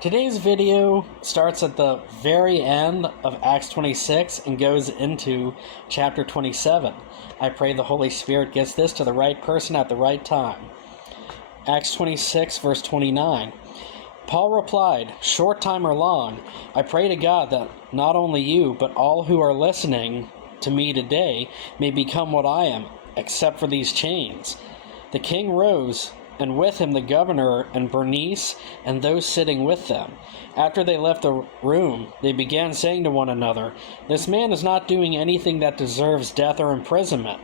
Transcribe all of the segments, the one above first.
Today's video starts at the very end of Acts 26 and goes into chapter 27. I pray the Holy Spirit gets this to the right person at the right time. Acts 26 verse 29. Paul replied, "Short time or long, I pray to God that not only you, but all who are listening to me today may become what I am, except for these chains." The king rose, and with him the governor and Bernice and those sitting with them. After they left the room, they began saying to one another, "This man is not doing anything that deserves death or imprisonment."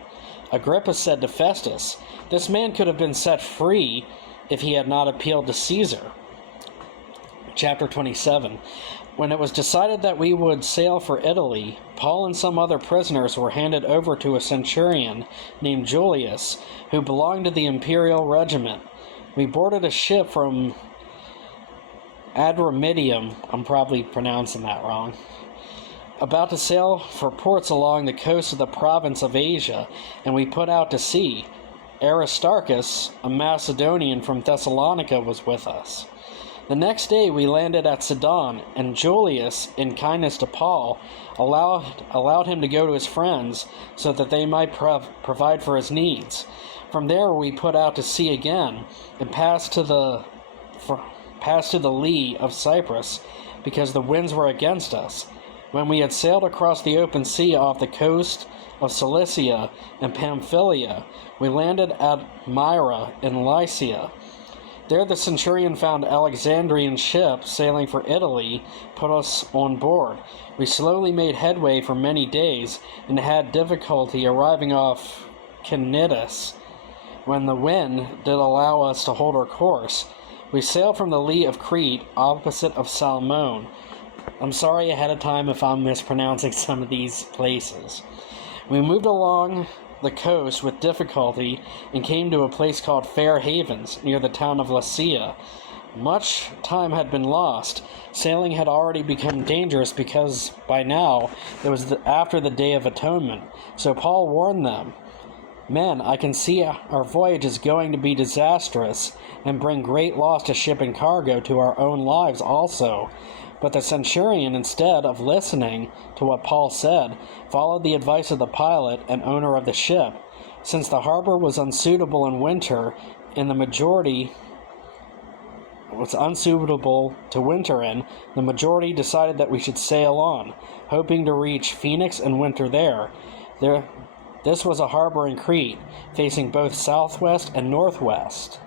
Agrippa said to Festus, "This man could have been set free if he had not appealed to Caesar." Chapter 27. When it was decided that we would sail for Italy, Paul and some other prisoners were handed over to a centurion named Julius, who belonged to the imperial regiment. We boarded a ship from Adramyttium, I'm probably pronouncing that wrong, about to sail for ports along the coast of the province of Asia, and we put out to sea. Aristarchus, a Macedonian from Thessalonica, was with us. The next day we landed at Sidon, and Julius, in kindness to Paul, allowed him to go to his friends so that they might provide for his needs. From there we put out to sea again and passed to the lee of Cyprus because the winds were against us. When we had sailed across the open sea off the coast of Cilicia and Pamphylia, we landed at Myra in Lycia. There the centurion found Alexandrian ship sailing for Italy, put us on board. We slowly made headway for many days, and had difficulty arriving off Cnidus, when the wind did allow us to hold our course. We sailed from the lee of Crete, opposite of Salmone. I'm sorry ahead of time if I'm mispronouncing some of these places. We moved along the coast with difficulty and came to a place called Fair Havens near the town of Lasea. Much time had been lost. Sailing had already become dangerous because by now it was after the Day of Atonement. So Paul warned them, "Men, I can see our voyage is going to be disastrous and bring great loss to ship and cargo, to our own lives also." But the centurion, instead of listening to what Paul said, followed the advice of the pilot and owner of the ship. Since the harbor was unsuitable in winter, and the majority was unsuitable to winter in, the majority decided that we should sail on, hoping to reach Phoenix and winter there. This was a harbor in Crete, facing both southwest and northwest.